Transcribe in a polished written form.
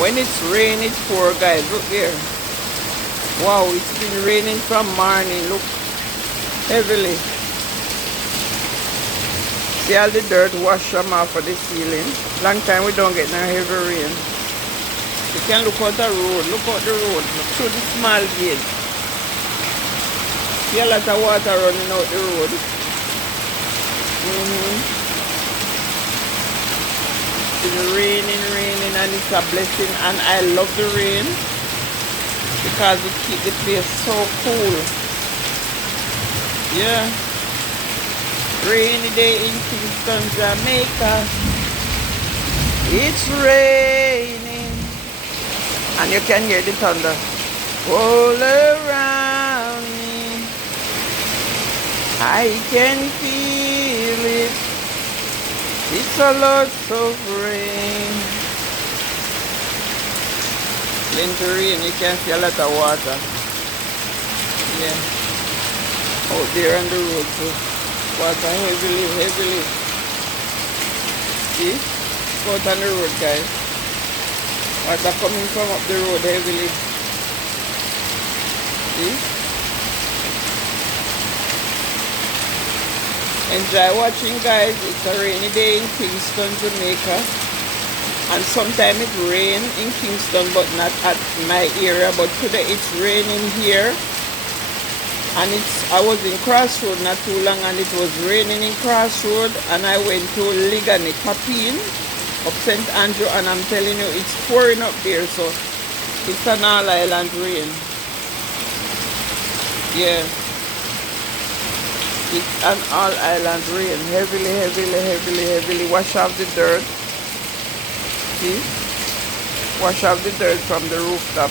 When it's rain, it's poor, guys. Look there. Wow, it's been raining from morning. Look, heavily. See all the dirt wash them off of the ceiling. Long time we don't get no heavy rain. You can look out the road. Look out the road. Look through the small gate. See a lot of water running out the road. It's been raining, and it's a blessing. And I love the rain because it keeps the place so cool. Yeah. Rainy day in Kingston, Jamaica. It's raining, and you can hear the thunder all around me. I can feel it. It's a lot of rain. Plenty rain, you can see a lot of water. Yeah. Out there on the road too. Water heavily. See? Out on the road, guys. Water coming from up the road heavily. See? Enjoy watching, guys. It's a rainy day in Kingston, Jamaica. And sometimes it rains in Kingston, but not at my area. But today it's raining here. And I was in Crossroad not too long, and it was raining in Crossroad. And I went to Ligani, Capine, up St. Andrew, and I'm telling you, it's pouring up there. So it's an all-island rain. Yeah. It's an all-island rain. Heavily. Wash off the dirt. See? Wash off the dirt from the rooftop.